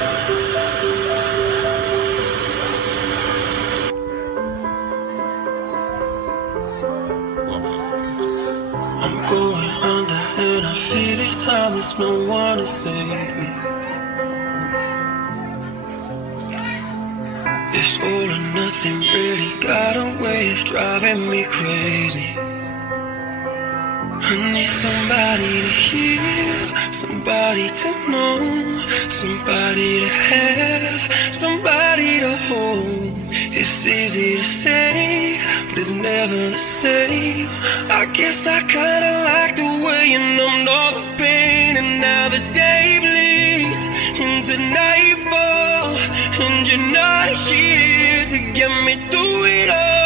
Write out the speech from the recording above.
I'm going under and I feel this time there's no one to save me. This all or nothing really got a way of driving me crazy. I need somebody to hear, somebody to know, somebody to have, somebody to hold. It's easy to say, but it's never the same. I guess I kinda like the way you numbed all the pain. And now the day bleeds into nightfall, and you're not here to get me through it all.